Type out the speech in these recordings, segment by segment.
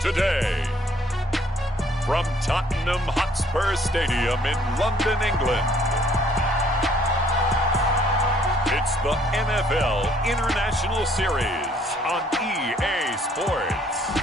Today, from Tottenham Hotspur Stadium in London, England, it's the NFL International Series on EA Sports.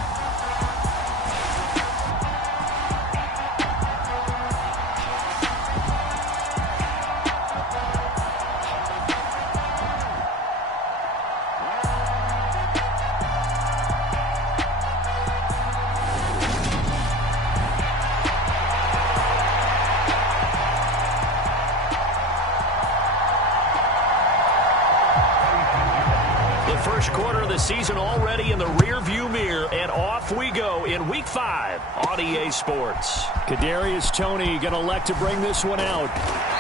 First quarter of the season already in the rear-view mirror, and off we go in Week 5 on EA Sports. Kadarius Toney going to elect to bring this one out.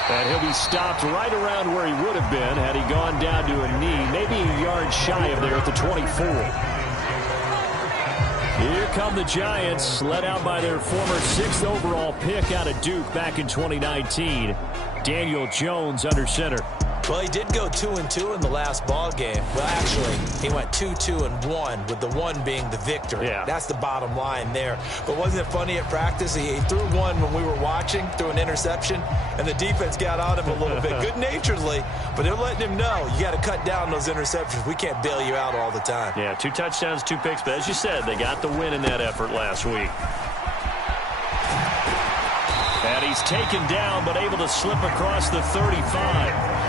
And he'll be stopped right around where he would have been had he gone down to a knee, maybe a yard shy of there at the 24. Here come the Giants, led out by their former 6th overall pick out of Duke back in 2019. Daniel Jones under center. Well, he did go 2-2 in the last ball game. Well, actually, he went 2-2-1, with the 1 being the victory. Yeah. That's the bottom line there. But wasn't it funny at practice? He threw one when we were watching, threw an interception, and the defense got on him a little bit, good-naturedly. But they're letting him know, you got to cut down those interceptions. We can't bail you out all the time. Yeah, 2 touchdowns, 2 picks. But as you said, they got the win in that effort last week. And he's taken down, but able to slip across the 35.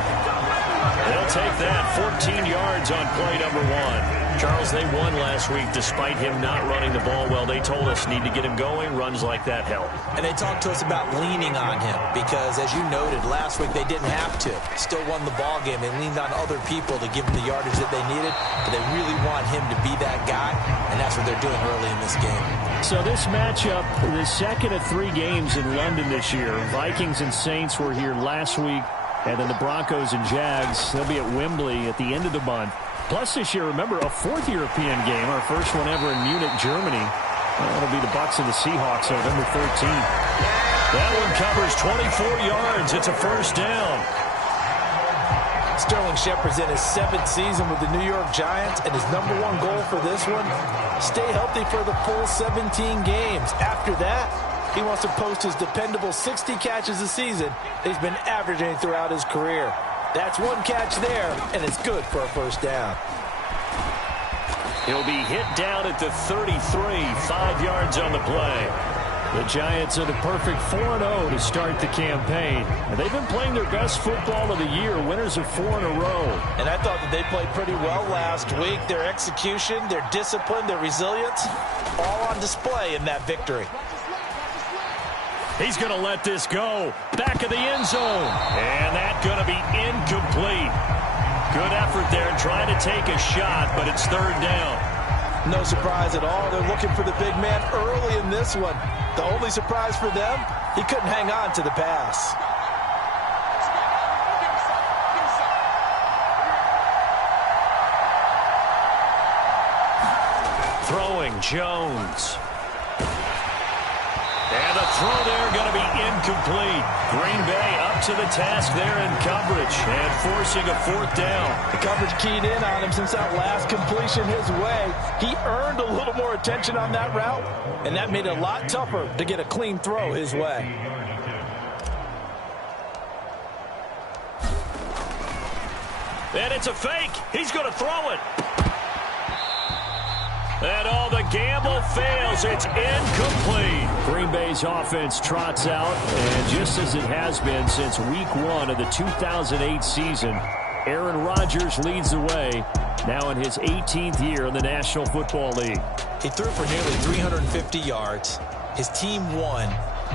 They'll take that, 14 yards on play number 1. Charles, they won last week despite him not running the ball well. They told us need to get him going. Runs like that help. And they talked to us about leaning on him because, as you noted, last week they didn't have to. Still won the ball game. They leaned on other people to give them the yardage that they needed, but they really want him to be that guy, and that's what they're doing early in this game. So this matchup, the second of 3 games in London this year. Vikings and Saints were here last week. And then the Broncos and Jags, they'll be at Wembley at the end of the month. Plus this year, remember, a 4th European game, our first one ever in Munich, Germany. That'll be the Bucs and the Seahawks on November 13th. That one covers 24 yards. It's a first down. Sterling Shepard's in his 7th season with the New York Giants, and his number 1 goal for this one, stay healthy for the full 17 games. After that, he wants to post his dependable 60 catches a season he's been averaging throughout his career. That's 1 catch there, and it's good for a first down. He'll be hit down at the 33, 5 yards on the play. The Giants are the perfect 4-0 to start the campaign. And they've been playing their best football of the year, winners of 4 in a row. And I thought that they played pretty well last week. Their execution, their discipline, their resilience, all on display in that victory. He's going to let this go. Back of the end zone. And that's going to be incomplete. Good effort there trying to take a shot, but it's 3rd down. No surprise at all. They're looking for the big man early in this one. The only surprise for them, he couldn't hang on to the pass. Throwing Jones. And the throw there going to be incomplete. Green Bay up to the task there in coverage and forcing a 4th down. The coverage keyed in on him since that last completion his way. He earned a little more attention on that route, and that made it a lot tougher to get a clean throw his way. And it's a fake. He's going to throw it. And all the gamble fails. It's incomplete. Green Bay's offense trots out, and just as it has been since week 1 of the 2008 season, Aaron Rodgers leads the way, now in his 18th year in the National Football League. He threw for nearly 350 yards. His team won,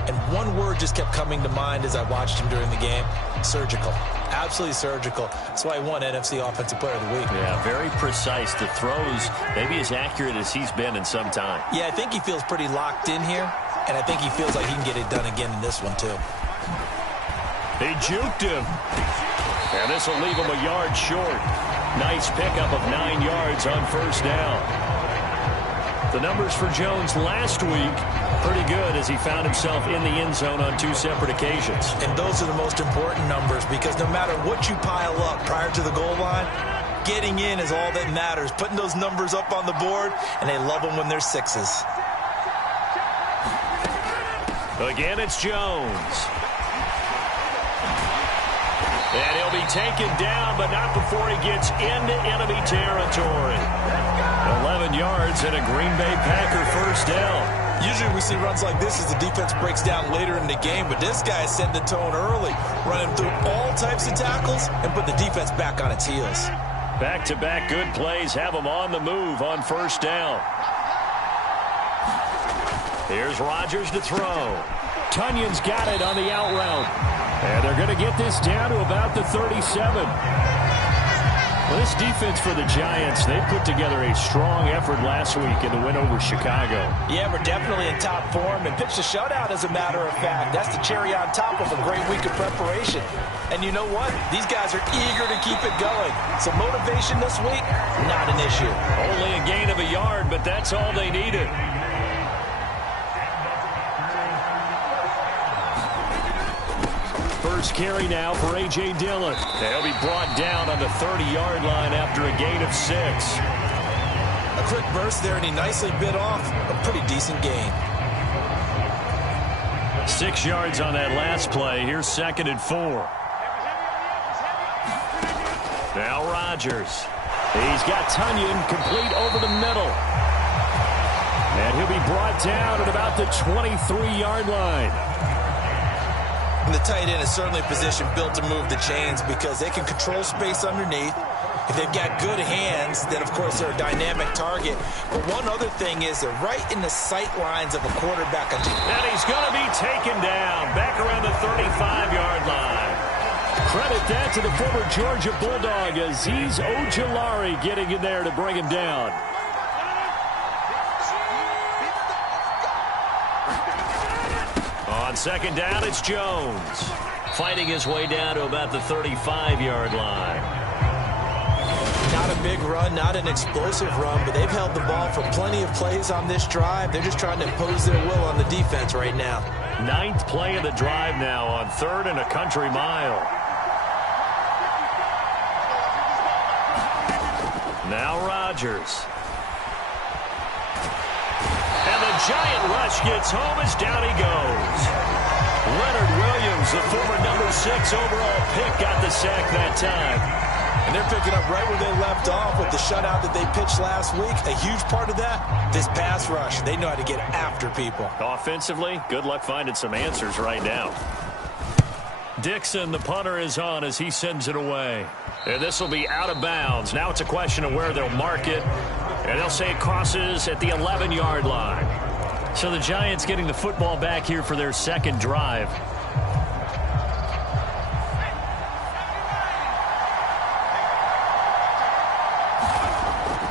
and one word just kept coming to mind as I watched him during the game: surgical. Absolutely surgical. That's why he won NFC Offensive Player of the Week. Yeah, very precise. The throws maybe as accurate as he's been in some time. Yeah, I think he feels pretty locked in here, and I think he feels like he can get it done again in this one, too. They juked him. And this will leave him a yard short. Nice pickup of 9 yards on first down. The numbers for Jones last week, pretty good as he found himself in the end zone on 2 separate occasions. And those are the most important numbers, because no matter what you pile up prior to the goal line, getting in is all that matters. Putting those numbers up on the board, and they love them when they're 6s. Again, it's Jones. And he'll be taken down, but not before he gets into enemy territory. 11 yards and a Green Bay Packer first down. Usually we see runs like this as the defense breaks down later in the game, but this guy set the tone early, running through all types of tackles and put the defense back on its heels. Back-to-back good plays have him on the move on first down. Here's Rodgers to throw. Tunyon's got it on the out route. And they're going to get this down to about the 37. Well, this defense for the Giants, they put together a strong effort last week in the win over Chicago. Yeah, we're definitely in top form and pitched a shutout, as a matter of fact. That's the cherry on top of a great week of preparation. And you know what? These guys are eager to keep it going. So motivation this week, not an issue. Only a gain of a yard, but that's all they needed. First carry now for A.J. Dillon. They'll be brought down on the 30-yard line after a gain of 6. A quick burst there, and he nicely bit off a pretty decent gain. 6 yards on that last play. Here's 2nd and 4. Now Rodgers. He's got Tunyon complete over the middle. And he'll be brought down at about the 23-yard line. And the tight end is certainly a position built to move the chains because they can control space underneath. If they've got good hands, then, of course, they're a dynamic target. But one other thing is they're right in the sight lines of a quarterback. And he's going to be taken down back around the 35-yard line. Credit that to the former Georgia Bulldog, Azeez Ojulari getting in there to bring him down. On 2nd down, it's Jones. Fighting his way down to about the 35-yard line. Not a big run, not an explosive run, but they've held the ball for plenty of plays on this drive. They're just trying to impose their will on the defense right now. 9th play of the drive now on 3rd and a country mile. Now Rodgers. And the giant rush gets home as down he goes. Leonard Williams, the former number 6 overall pick, got the sack that time. And they're picking up right where they left off with the shutout that they pitched last week. A huge part of that, this pass rush. They know how to get after people. Offensively, good luck finding some answers right now. Dixon, the punter, is on as he sends it away. And this will be out of bounds. Now it's a question of where they'll mark it. And they'll say it crosses at the 11-yard line. So the Giants getting the football back here for their 2nd drive.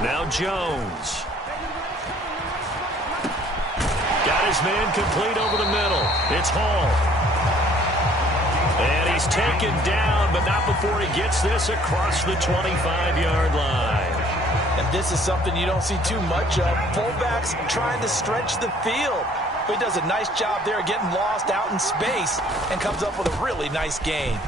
Now Jones. Got his man complete over the middle. It's Hall. And he's taken down, but not before he gets this across the 25-yard line. And this is something you don't see too much of. Fullbacks trying to stretch the field. But he does a nice job there getting lost out in space and comes up with a really nice gain.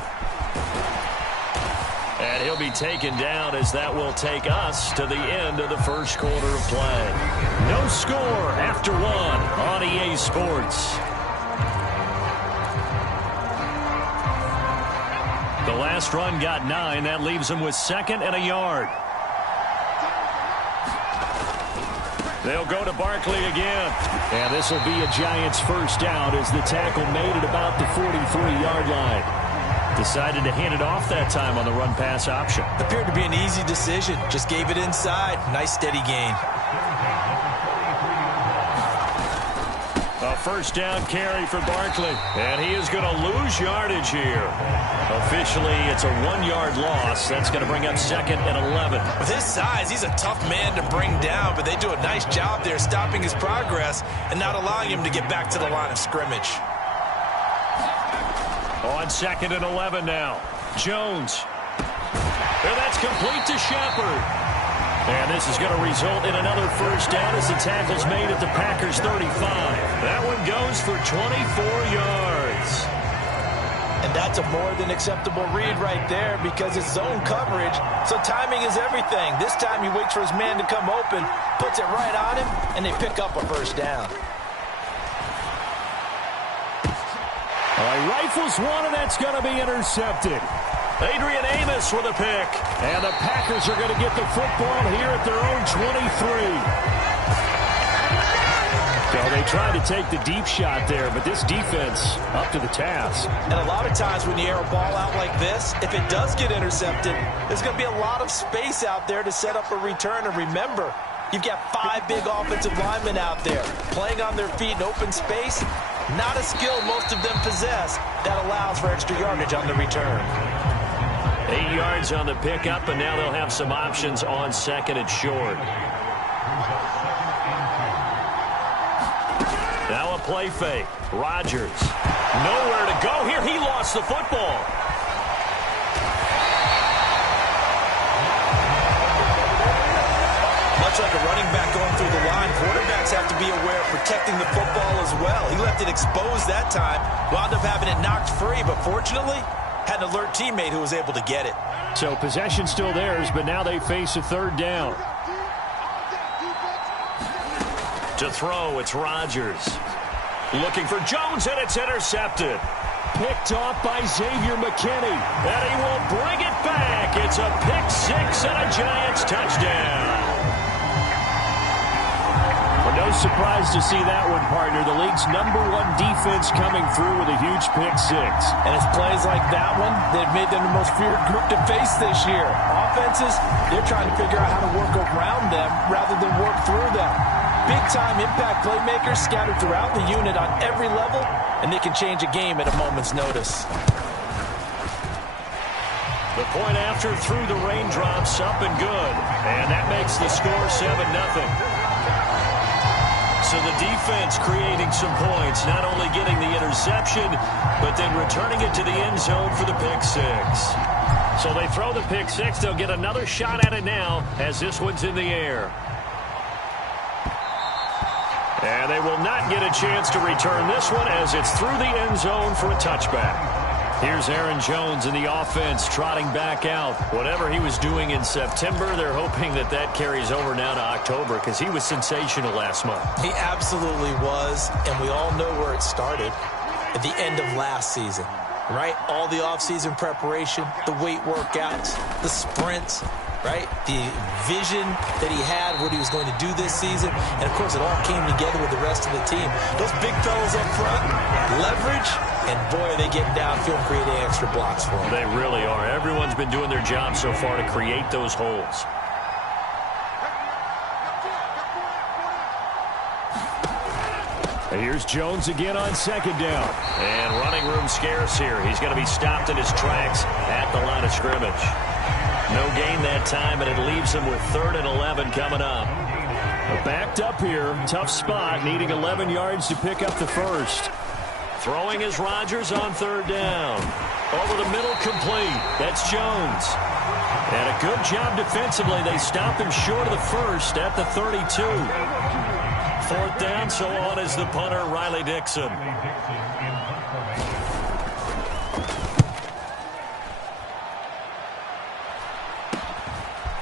And he'll be taken down as that will take us to the end of the first quarter of play. No score after 1 on EA Sports. The last run got 9. That leaves him with 2nd and a yard. They'll go to Barkley again. And this will be a Giants first down as the tackle made it about the 43-yard line. Decided to hand it off that time on the run-pass option. Appeared to be an easy decision. Just gave it inside. Nice steady gain. A first down carry for Barkley. And he is going to lose yardage here. Officially, it's a 1-yard loss. That's going to bring up 2nd and 11. With his size, he's a tough man to bring down, but they do a nice job there stopping his progress and not allowing him to get back to the line of scrimmage. On 2nd and 11 now. Jones. And that's complete to Shepard. And this is going to result in another first down as the tackle's made at the Packers' 35. That one goes for 24 yards. And that's a more than acceptable read right there because it's zone coverage, so timing is everything. This time he waits for his man to come open, puts it right on him, and they pick up a first down. He rifles one, and that's going to be intercepted. Adrian Amos with a pick. And the Packers are going to get the football here at their own 23. So they tried to take the deep shot there, but this defense up to the task. And a lot of times when you air a ball out like this, if it does get intercepted, there's going to be a lot of space out there to set up a return. And remember, you've got 5 big offensive linemen out there playing on their feet in open space. Not a skill most of them possess that allows for extra yardage on the return. 8 yards on the pickup, and now they'll have some options on second and short. Now a play fake. Rodgers. Nowhere to go here. He lost the football. Much like a running back going through the line, quarterbacks have to be aware of protecting the football as well. He left it exposed that time. Wound up having it knocked free, but fortunately, had an alert teammate who was able to get it. So possession still theirs, but now they face a third down. To throw, it's Rodgers. Looking for Jones, and it's intercepted. Picked off by Xavier McKinney. And he will bring it back. It's a pick six and a Giants touchdown. Well, no surprise to see that one, partner. The league's #1 defense coming through with a huge pick six. And it's plays like that one that made them the most feared group to face this year. Offenses, they're trying to figure out how to work around them rather than work through them. Big-time impact playmakers scattered throughout the unit on every level, and they can change a game at a moment's notice. The point after through the raindrops, up and good. And that makes the score 7-0. So the defense creating some points, not only getting the interception, but then returning it to the end zone for the pick six. So they throw the pick six. They'll get another shot at it now as this one's in the air. And they will not get a chance to return this one as it's through the end zone for a touchback. Here's Aaron Jones in the offense trotting back out. Whatever he was doing in September, they're hoping that that carries over now to October because he was sensational last month. He absolutely was, and we all know where it started at the end of last season, right? All the offseason preparation, the weight workouts, the sprints, right? The vision that he had, what he was going to do this season. And, of course, it all came together with the rest of the team. Those big fellas up front, leverage, and, boy, are they getting downfield and creating extra blocks for them. They really are. Everyone's been doing their job so far to create those holes. Here's Jones again on second down. And running room scarce here. He's going to be stopped in his tracks at the line of scrimmage. No gain that time, and it leaves him with 3rd and 11 coming up. Backed up here. Tough spot, needing 11 yards to pick up the first. Throwing is Rodgers on 3rd down. Over the middle, complete. That's Jones. And a good job defensively. They stop him short of the first at the 32. 4th down, so on is the punter, Riley Dixon.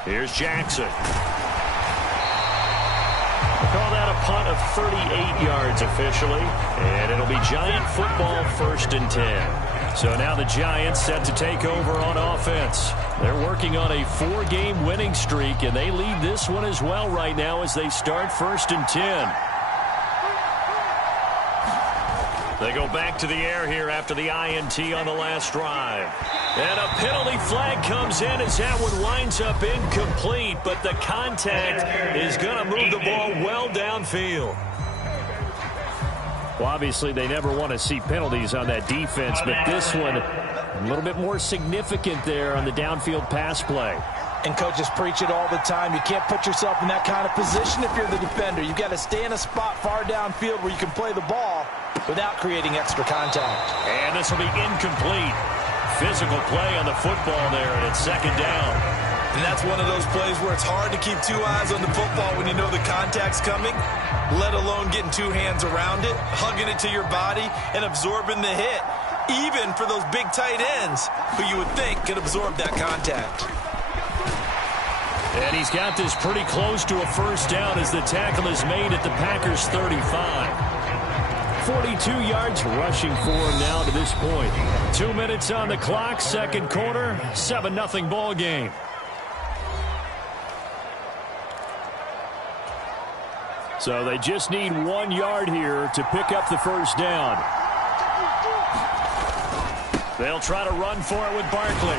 Here's Jackson. We'll call that a punt of 38 yards officially. And it'll be Giant football 1st and 10. So now the Giants set to take over on offense. They're working on a 4-game winning streak, and they lead this one as well right now as they start 1st and 10. They go back to the air here after the INT on the last drive. And a penalty flag comes in as that one winds up incomplete, but the contact is going to move the ball well downfield. Well, obviously, they never want to see penalties on that defense, but this one a little bit more significant there on the downfield pass play. And coaches preach it all the time. You can't put yourself in that kind of position if you're the defender. You've got to stay in a spot far downfield where you can play the ball without creating extra contact. And this will be incomplete. Physical play on the football there, and it's 2nd down. And that's one of those plays where it's hard to keep 2 eyes on the football when you know the contact's coming, let alone getting 2 hands around it, hugging it to your body, and absorbing the hit, even for those big tight ends who you would think could absorb that contact. And he's got this pretty close to a 1st down as the tackle is made at the Packers' 35. 42 yards rushing for him now to this point. 2 minutes on the clock, second quarter, 7-0 ball game. So they just need 1 yard here to pick up the first down. They'll try to run for it with Barkley.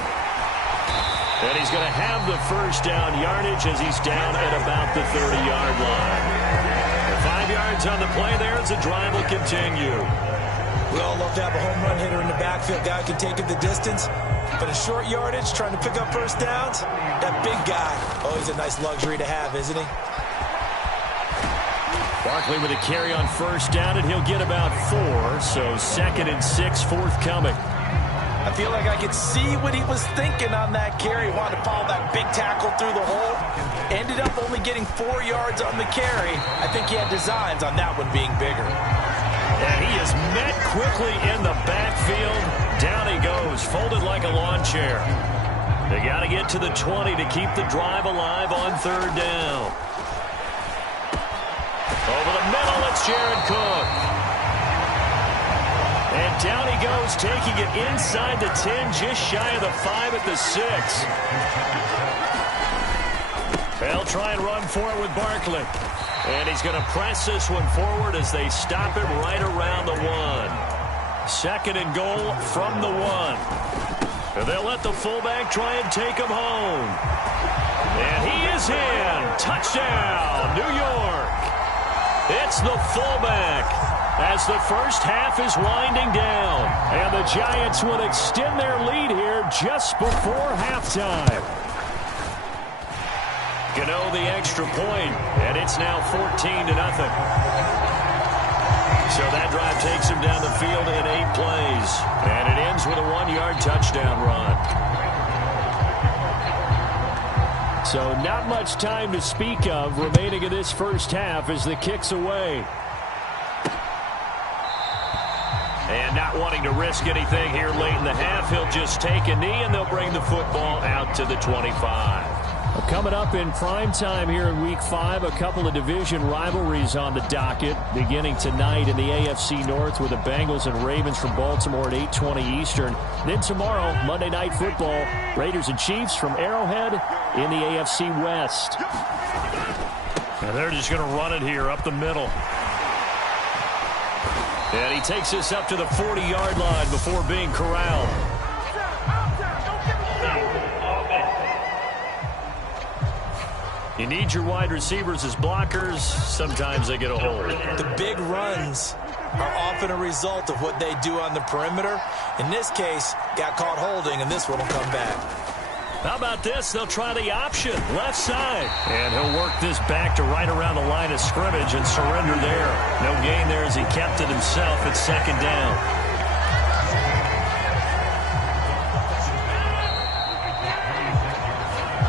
And he's going to have the first down yardage as he's down at about the 30-yard line. 5 yards on the play there as the drive will continue. We all love to have a home run hitter in the backfield. Guy can take it the distance. But a short yardage, trying to pick up first downs, that big guy, oh, he's a nice luxury to have, isn't he? Barkley with a carry on first down, and he'll get about 4. So 2nd and 6 forthcoming. I feel like I could see what he was thinking on that carry. Wanted to follow that big tackle through the hole. Ended up only getting 4 yards on the carry. I think he had designs on that one being bigger. And he is met quickly in the backfield. Down he goes, folded like a lawn chair. They got to get to the 20 to keep the drive alive on third down. Over the middle, it's Jared Cook. And down he goes, taking it inside the 10, just shy of the 5 at the 6. They'll try and run for it with Barkley. And he's going to press this one forward as they stop it right around the 1. 2nd and goal from the 1. And they'll let the fullback try and take him home. And he is in. Touchdown, New York. It's the fullback as the first half is winding down. And the Giants will extend their lead here just before halftime. Gano the extra point, and it's now 14-0. So that drive takes him down the field in 8 plays. And it ends with a 1-yard touchdown run. So not much time to speak of remaining in this first half as the kick's away. And not wanting to risk anything here late in the half, he'll just take a knee and they'll bring the football out to the 25. Well, coming up in prime time here in Week 5, a couple of division rivalries on the docket, beginning tonight in the AFC North with the Bengals and Ravens from Baltimore at 8:20 Eastern. Then tomorrow, Monday Night Football, Raiders and Chiefs from Arrowhead in the AFC West. And they're just going to run it here up the middle. And he takes this up to the 40-yard line before being corralled. You need your wide receivers as blockers. Sometimes they get a hold. The big runs are often a result of what they do on the perimeter. In this case, got caught holding, and this one will come back. How about this? They'll try the option, left side. And he'll work this back to right around the line of scrimmage and surrender there. No gain there as he kept it himself at 2nd down.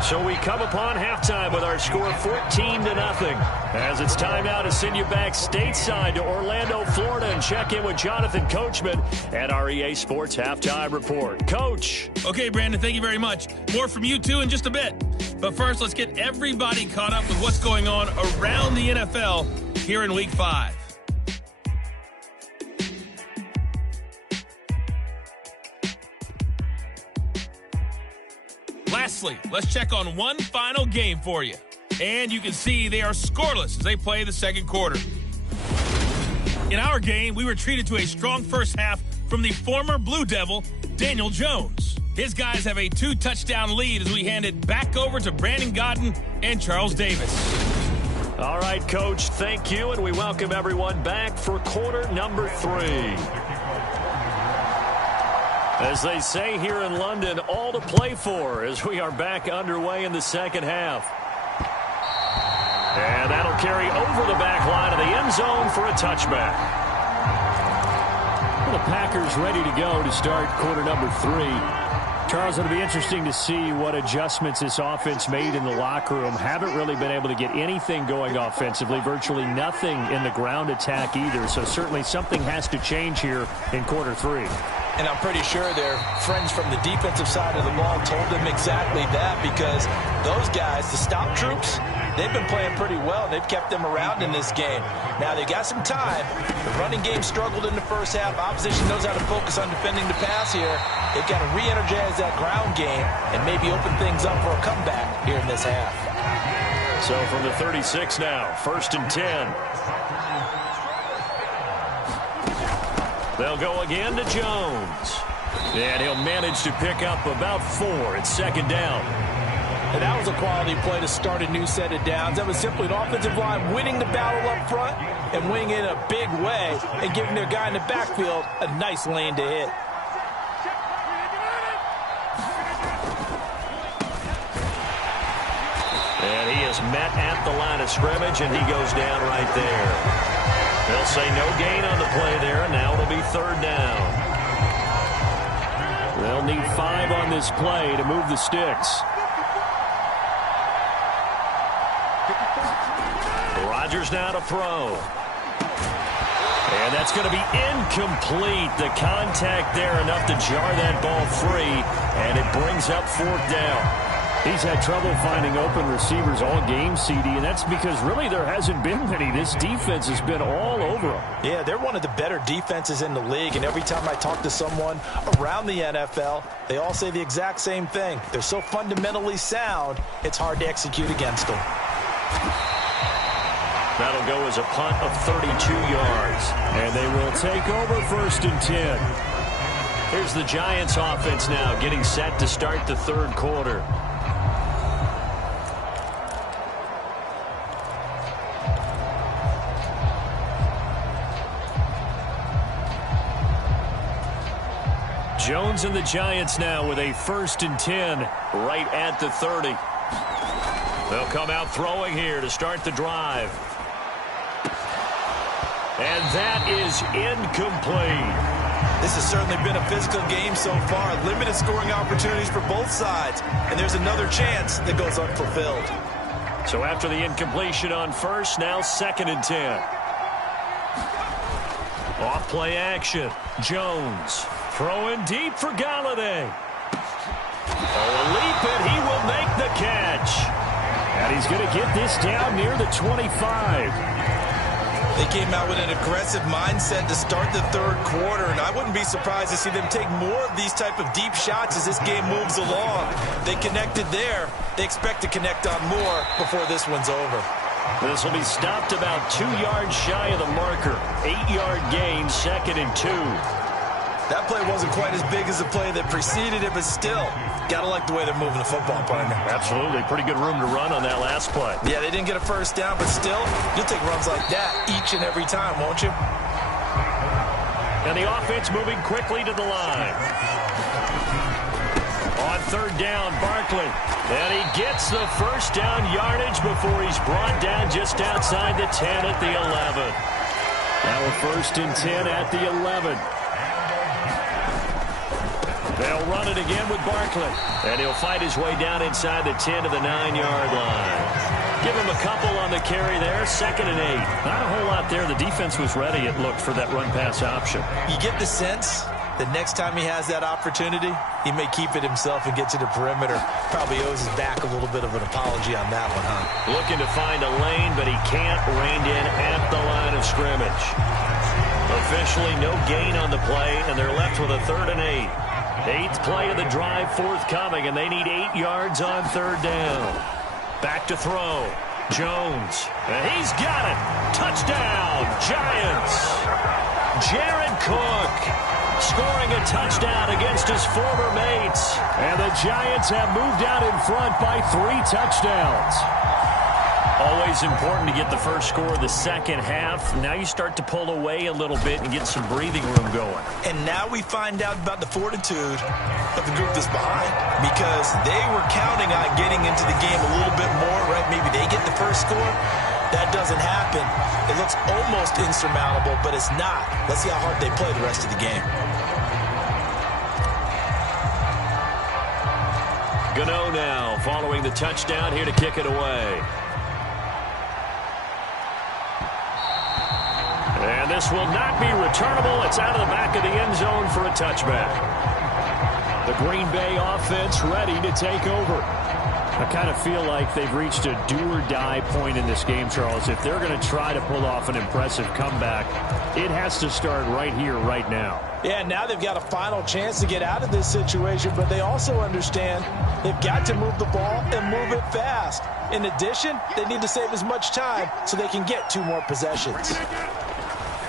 So we come upon halftime with our score 14-0. As it's time now to send you back stateside to Orlando, Florida, and check in with Jonathan Coachman at our EA Sports Halftime Report. Coach. Okay, Brandon, thank you very much. More from you, too, in just a bit. But first, let's get everybody caught up with what's going on around the NFL here in Week 5. Lastly, let's check on one final game for you. And you can see they are scoreless as they play the second quarter. In our game, we were treated to a strong first half from the former Blue Devil, Daniel Jones. His guys have a 2-touchdown lead as we hand it back over to Brandon Gaudin and Charles Davis. All right, Coach, thank you, and we welcome everyone back for quarter number 3. As they say here in London, all to play for as we are back underway in the second half. And that'll carry over the back line of the end zone for a touchback. Well, the Packers ready to go to start quarter number 3. Charles, it'll be interesting to see what adjustments this offense made in the locker room. Haven't really been able to get anything going offensively, virtually nothing in the ground attack either. So certainly something has to change here in quarter 3. And I'm pretty sure their friends from the defensive side of the ball told them exactly that, because those guys, the stop troops, they've been playing pretty well. They've kept them around in this game. Now, they got some time. The running game struggled in the first half. Opposition knows how to focus on defending the pass here. They've got to re-energize that ground game and maybe open things up for a comeback here in this half. So from the 36 now, 1st and 10. They'll go again to Jones. And he'll manage to pick up about 4. It's 2nd down. And that was a quality play to start a new set of downs. That was simply an offensive line winning the battle up front and winning it in a big way and giving their guy in the backfield a nice lane to hit. And he is met at the line of scrimmage, and he goes down right there. They'll say no gain on the play there, and now it'll be 3rd down. They'll need 5 on this play to move the sticks. Rodgers now to throw. And that's going to be incomplete. The contact there enough to jar that ball free, and it brings up 4th down. He's had trouble finding open receivers all game, CD, and that's because really there hasn't been many. This defense has been all over them. Yeah, they're one of the better defenses in the league, and every time I talk to someone around the NFL, they all say the exact same thing. They're so fundamentally sound, it's hard to execute against them. That'll go as a punt of 32 yards. And they will take over 1st and 10. Here's the Giants offense now getting set to start the 3rd quarter. Jones and the Giants now with a 1st and 10 right at the 30. They'll come out throwing here to start the drive. And that is incomplete. This has certainly been a physical game so far. Limited scoring opportunities for both sides. And there's another chance that goes unfulfilled. So after the incompletion on 1st, now 2nd and 10. Off play action. Jones throwing deep for Galladay. Oh, a leap, and he will make the catch. And he's going to get this down near the 25. They came out with an aggressive mindset to start the 3rd quarter, and I wouldn't be surprised to see them take more of these type of deep shots as this game moves along. They connected there. They expect to connect on more before this one's over. This will be stopped about 2 yards shy of the marker. 8-yard gain, 2nd and 2. That play wasn't quite as big as the play that preceded it, but still, gotta like the way they're moving the football, partner. Absolutely. Pretty good room to run on that last play. Yeah, they didn't get a 1st down, but still, you'll take runs like that each and every time, won't you? And the offense moving quickly to the line. On 3rd down, Barkley. And he gets the 1st down yardage before he's brought down just outside the 10 at the 11. Now a 1st and 10 at the 11. They'll run it again with Barkley. And he'll fight his way down inside the 10 to the 9-yard line. Give him a couple on the carry there. 2nd and 8. Not a whole lot there. The defense was ready, it looked, for that run-pass option. You get the sense that next time he has that opportunity, he may keep it himself and get to the perimeter. Probably owes his back a little bit of an apology on that one, huh? Looking to find a lane, but he can't. Reined in at the line of scrimmage. Officially no gain on the play, and they're left with a 3rd and 8. 8th play of the drive forthcoming, and they need 8 yards on 3rd down. Back to throw. Jones. And he's got it. Touchdown, Giants. Jared Cook scoring a touchdown against his former mates. And the Giants have moved out in front by 3 touchdowns. Always important to get the first score of the second half. Now you start to pull away a little bit and get some breathing room going. And now we find out about the fortitude of the group that's behind, because they were counting on getting into the game a little bit more, right? Maybe they get the first score. That doesn't happen. It looks almost insurmountable, but it's not. Let's see how hard they play the rest of the game. Gano now following the touchdown here to kick it away. And this will not be returnable. It's out of the back of the end zone for a touchback. The Green Bay offense ready to take over. I kind of feel like they've reached a do-or-die point in this game, Charles. If they're going to try to pull off an impressive comeback, it has to start right here, right now. Yeah, now they've got a final chance to get out of this situation, but they also understand they've got to move the ball and move it fast. In addition, they need to save as much time so they can get 2 more possessions.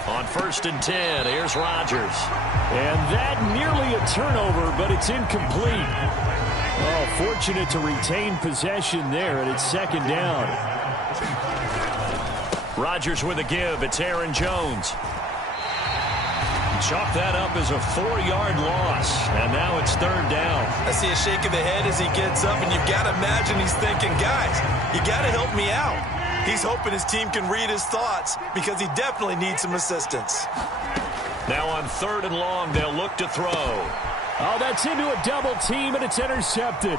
On 1st and 10, here's Rodgers. And that nearly a turnover, but it's incomplete. Oh, fortunate to retain possession there, and it's 2nd down. Rodgers with a give. It's Aaron Jones. Chalk that up as a 4-yard loss, and now it's 3rd down. I see a shake of the head as he gets up, and you've got to imagine he's thinking, guys, you got to help me out. He's hoping his team can read his thoughts because he definitely needs some assistance. Now on 3rd and long, they'll look to throw. Oh, that's into a double team, and it's intercepted.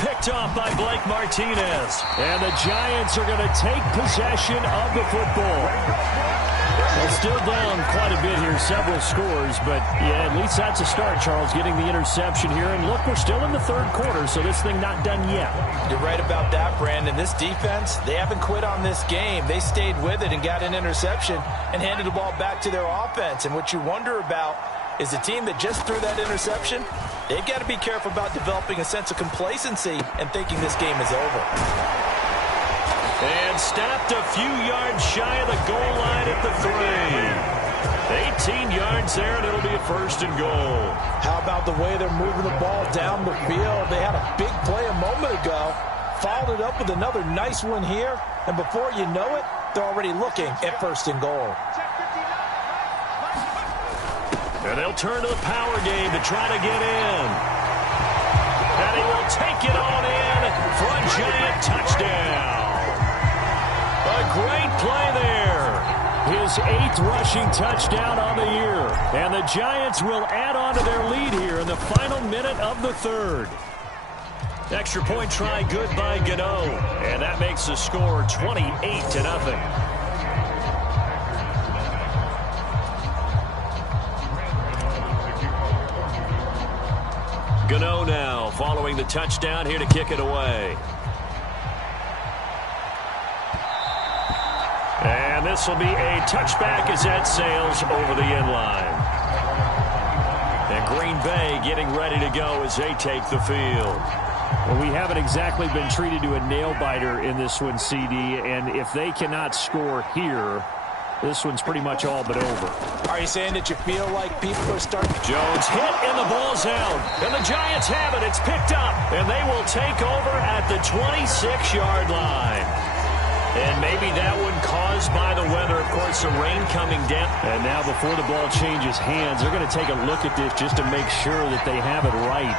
Picked off by Blake Martinez. And the Giants are going to take possession of the football. They're still down quite a bit here, several scores, but yeah, at least that's a start, Charles, getting the interception here. And look, we're still in the 3rd quarter, so this thing not done yet. You're right about that, Brandon. This defense, they haven't quit on this game. They stayed with it and got an interception and handed the ball back to their offense. And what you wonder about is the team that just threw that interception, they've got to be careful about developing a sense of complacency and thinking this game is over. And stopped a few yards shy of the goal line at the 3. 18 yards there, and it'll be a 1st and goal. How about the way they're moving the ball down the field? They had a big play a moment ago, followed it up with another nice one here, and before you know it, they're already looking at 1st and goal. And they'll turn to the power game to try to get in. And he will take it on in for a Giant touchdown. A great play there. His 8th rushing touchdown on the year. And the Giants will add on to their lead here in the final minute of the 3rd. Extra point try good by Gano. And that makes the score 28-0. Gano now following the touchdown here to kick it away. And this will be a touchback as that sails over the end line. And Green Bay getting ready to go as they take the field. Well, we haven't exactly been treated to a nail-biter in this one, CD, and if they cannot score here, this one's pretty much all but over. Are you saying that you feel like people are starting? Jones hit and the ball's out. And the Giants have it. It's picked up. And they will take over at the 26-yard line. And maybe that one caused by the weather. Of course, the rain coming down. And now before the ball changes hands, they're going to take a look at this just to make sure that they have it right.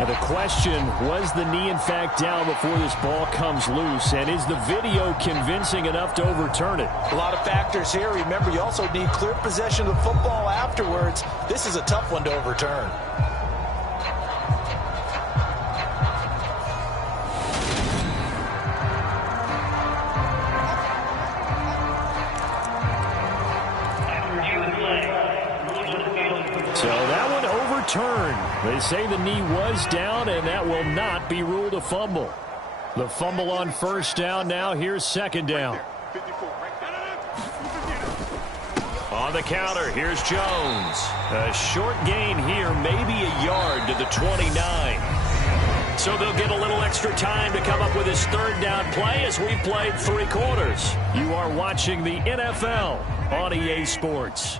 And the question, was the knee in fact down before this ball comes loose? And is the video convincing enough to overturn it? A lot of factors here. Remember, you also need clear possession of the football afterwards. This is a tough one to overturn. So that one overturned. They say the knee was down, and that will not be ruled a fumble. The fumble on 1st down now. Here's 2nd down. On the counter, here's Jones. A short gain here, maybe a yard to the 29. So they'll get a little extra time to come up with his 3rd down play as we played 3 quarters. You are watching the NFL on EA Sports.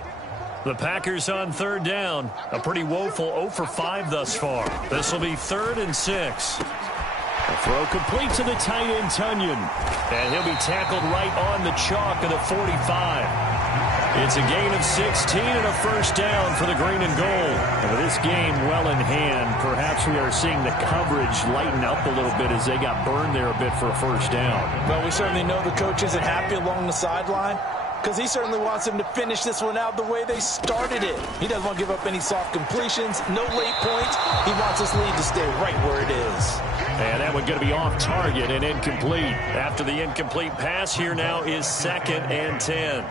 The Packers on 3rd down. A pretty woeful 0 for 5 thus far. This will be 3rd and 6. A throw complete to the tight end, Tunyon. And he'll be tackled right on the chalk of the 45. It's a gain of 16 and a 1st down for the green and gold. And with this game well in hand, perhaps we are seeing the coverage lighten up a little bit as they got burned there a bit for a 1st down. Well, we certainly know the coach isn't happy along the sideline, because he certainly wants them to finish this one out the way they started it. He doesn't want to give up any soft completions, no late points. He wants this lead to stay right where it is. And that one one going to be off target and incomplete. After the incomplete pass, here now is 2nd and 10.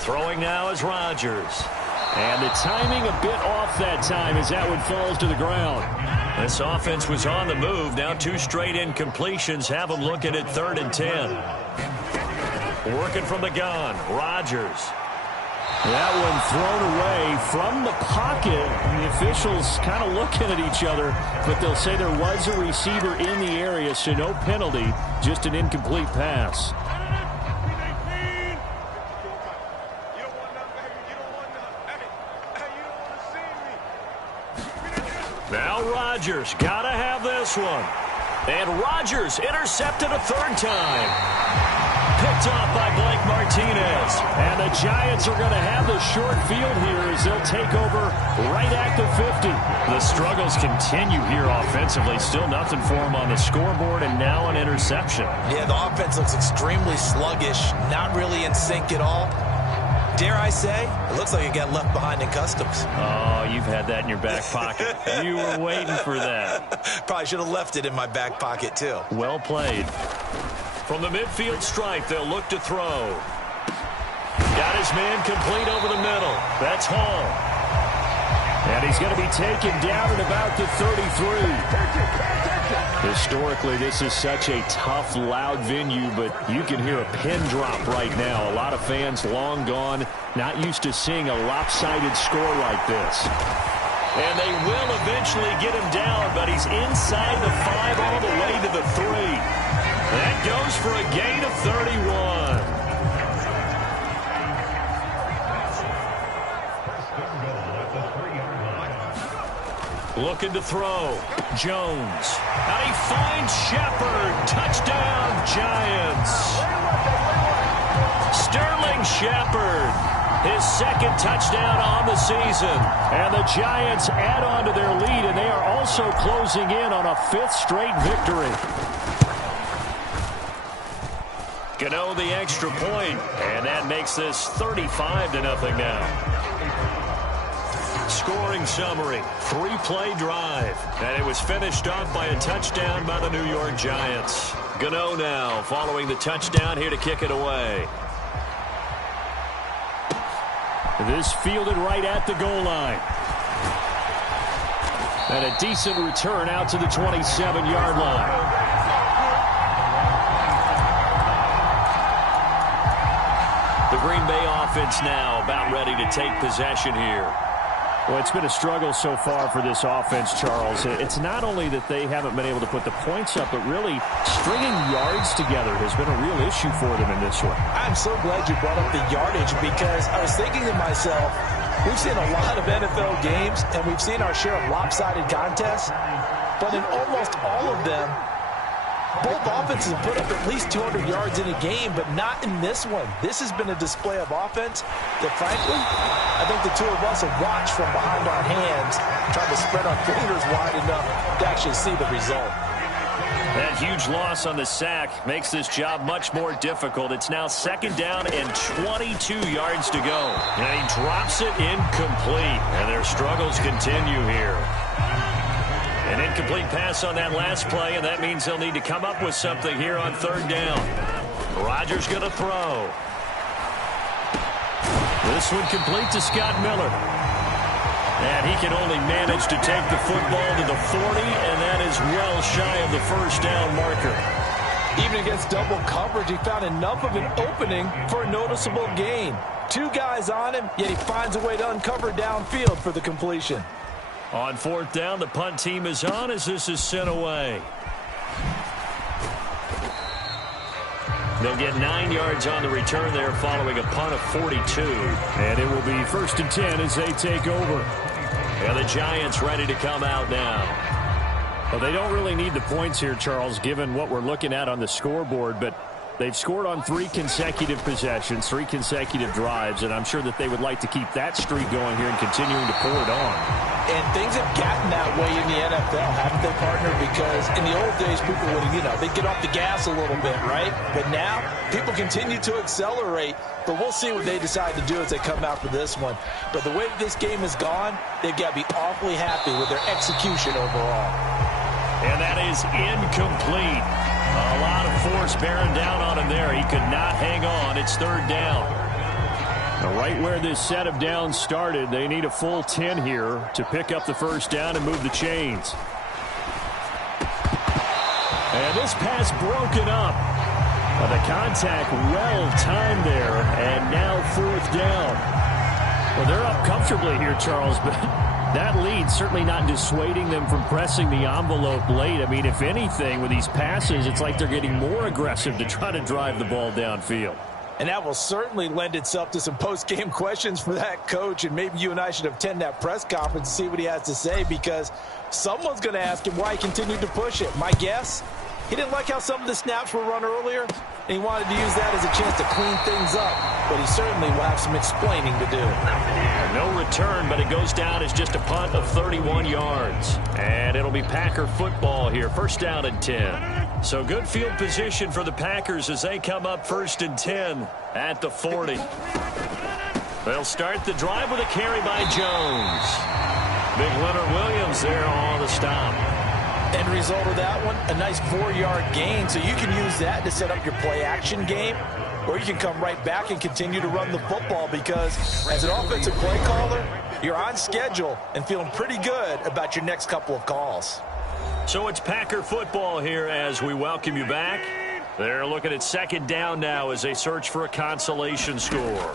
Throwing now is Rodgers. And the timing a bit off that time as that one falls to the ground. This offense was on the move. Now 2 straight incompletions have them looking at 3rd and 10. Working from the gun, Rodgers. That one thrown away from the pocket. And the officials kind of looking at each other, but they'll say there was a receiver in the area, so no penalty, just an incomplete pass. Now Rodgers, gotta have this one. And Rodgers intercepted a 3rd time. Picked off by Blake Martinez. And the Giants are going to have the short field here as they'll take over right at the 50. The struggles continue here offensively. Still nothing for them on the scoreboard, and now an interception. Yeah, the offense looks extremely sluggish, not really in sync at all. Dare I say, it looks like it got left behind in customs. Oh, you've had that in your back pocket. You were waiting for that. Probably should have left it in my back pocket, too. Well played. From the midfield stripe, they'll look to throw. Got his man complete over the middle. That's Hall. And he's going to be taken down at about the 33. Historically, this is such a tough, loud venue, but you can hear a pin drop right now. A lot of fans long gone, not used to seeing a lopsided score like this. And they will eventually get him down, but he's inside the 5 all the way to the 3. That goes for a gain of 31. Looking to throw. Jones. And he finds Shepard. Touchdown, Giants. Sterling Shepard. His 2nd touchdown on the season. And the Giants add on to their lead, and they are also closing in on a 5th straight victory. Gano the extra point, and that makes this 35-0 now. Scoring summary, 3-play drive, and it was finished off by a touchdown by the New York Giants. Gano now following the touchdown here to kick it away. This fielded right at the goal line. And a decent return out to the 27-yard line. The Green Bay offense now about ready to take possession here. Well, it's been a struggle so far for this offense, Charles. It's not only that they haven't been able to put the points up, but really stringing yards together has been a real issue for them in this one. I'm so glad you brought up the yardage because I was thinking to myself, we've seen a lot of NFL games, and we've seen our share of lopsided contests, but in almost all of them, both offenses have put up at least 200 yards in a game, but not in this one. This has been a display of offense that, frankly, I think the two of us have watched from behind our hands, trying to spread our fingers wide enough to actually see the result. That huge loss on the sack makes this job much more difficult. It's now 2nd down and 22 yards to go. And he drops it incomplete, and their struggles continue here. An incomplete pass on that last play, and that means they'll need to come up with something here on 3rd down. Rodgers going to throw. This one complete to Scott Miller. And he can only manage to take the football to the 40, and that is well shy of the 1st down marker. Even against double coverage, he found enough of an opening for a noticeable gain. 2 guys on him, yet he finds a way to uncover downfield for the completion. On 4th down, the punt team is on as this is sent away. They'll get 9 yards on the return there following a punt of 42. And it will be 1st and 10 as they take over. And the Giants ready to come out now. Well, they don't really need the points here, Charles, given what we're looking at on the scoreboard, but they've scored on 3 consecutive possessions, 3 consecutive drives, and I'm sure that they would like to keep that streak going here and continuing to pour it on. And things have gotten that way in the NFL, haven't they, partner? Because in the old days, people would, they'd get off the gas a little bit, right? But now, people continue to accelerate, but we'll see what they decide to do as they come out for this one. But the way that this game has gone, they've got to be awfully happy with their execution overall. And that is incomplete. A lot of force bearing down on him there. He could not hang on. It's third down. Now, right where this set of downs started, they need a full 10 here to pick up the first down and move the chains. And this pass broken up. The contact well timed there, and now fourth down. Well, they're up comfortably here, Charles, but that lead certainly not dissuading them from pressing the envelope late. I mean, if anything, with these passes, it's like they're getting more aggressive to try to drive the ball downfield. And that will certainly lend itself to some post-game questions for that coach, and maybe you and I should attend that press conference and see what he has to say, because someone's going to ask him why he continued to push it. My guess, he didn't like how some of the snaps were run earlier, and he wanted to use that as a chance to clean things up. But he certainly will have some explaining to do. No return, but it goes down as just a punt of 31 yards. And it'll be Packer football here. First down and 10. So good field position for the Packers as they come up first and 10 at the 40. They'll start the drive with a carry by Jones. Big Leonard Williams there on the stop. End result of that one, a nice 4-yard gain. So you can use that to set up your play-action game, or you can come right back and continue to run the football, because as an offensive play caller, you're on schedule and feeling pretty good about your next couple of calls. So it's Packer football here as we welcome you back. They're looking at second down now as they search for a consolation score.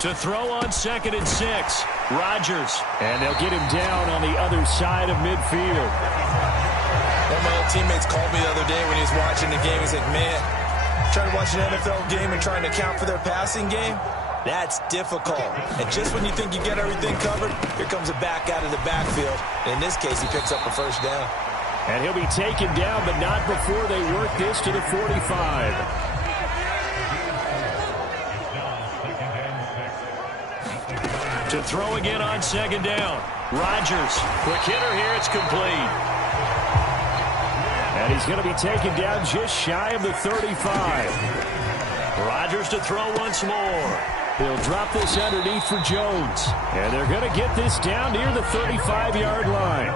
To throw on second and 6, Rodgers. And they'll get him down on the other side of midfield. One of my old teammates called me the other day when he was watching the game. He's like, man, trying to watch an NFL game and trying to account for their passing game, that's difficult. And just when you think you get everything covered, here comes a back out of the backfield. And in this case, he picks up a first down. And he'll be taken down, but not before they work this to the 45. To throw again on second down. Rodgers, quick hitter here, it's complete. And he's going to be taken down just shy of the 35. Rodgers to throw once more. They'll drop this underneath for Jones. And they're going to get this down near the 35-yard line.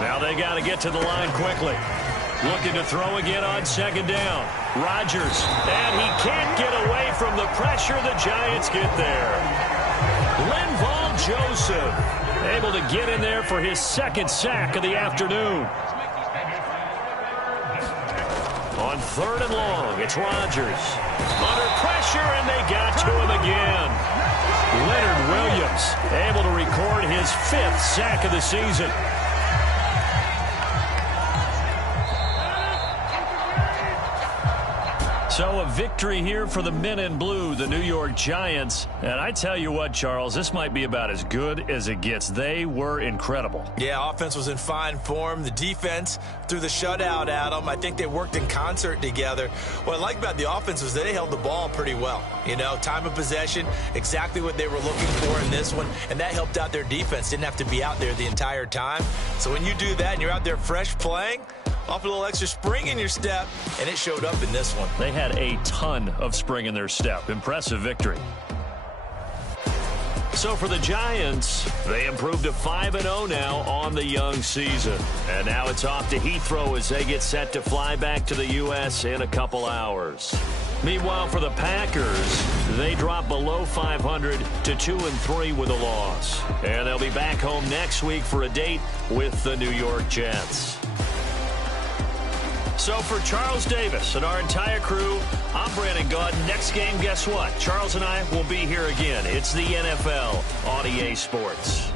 Now they got to get to the line quickly. Looking to throw again on second down. Rodgers, and he can't get away from the pressure. The Giants get there. Linval Joseph able to get in there for his second sack of the afternoon. On third and long, it's Rodgers. Under pressure, and they got to him again. Leonard Williams able to record his 5th sack of the season. So a victory here for the men in blue, the New York Giants. And I tell you what, Charles, this might be about as good as it gets. They were incredible. Yeah, offense was in fine form. The defense threw the shutout at them. I think they worked in concert together. What I like about the offense was they held the ball pretty well. You know, time of possession, exactly what they were looking for in this one. And that helped out their defense. Didn't have to be out there the entire time. So when you do that and you're out there fresh playing, off a little extra spring in your step, and it showed up in this one. They had a ton of spring in their step. Impressive victory. So for the Giants, they improved to 5-0 now on the young season. And now it's off to Heathrow as they get set to fly back to the U.S. in a couple hours. Meanwhile, for the Packers, they drop below 500 to 2-3 with a loss. And they'll be back home next week for a date with the New York Jets. So for Charles Davis and our entire crew, I'm Brandon Gaudin. Next game, guess what? Charles and I will be here again. It's the NFL on EA Sports.